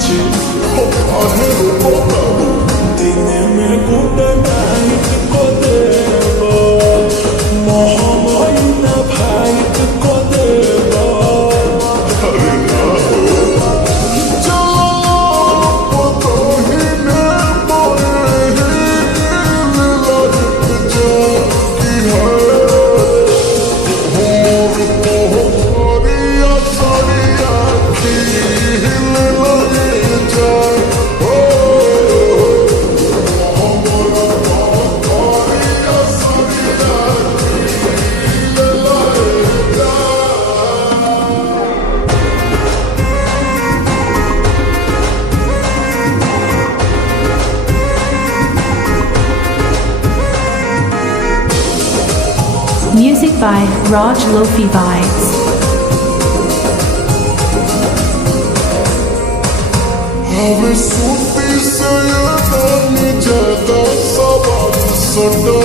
पीछे हो काहे रोता दिन में गुड नाइट को देबो मोहमयना फाइट को देबो अरे ना हो चलो पतो ही ने मोरे लग जा की है Music by Raj Lofi Vibes. हमें सूती से ये नहीं जाता सवाल सड़ा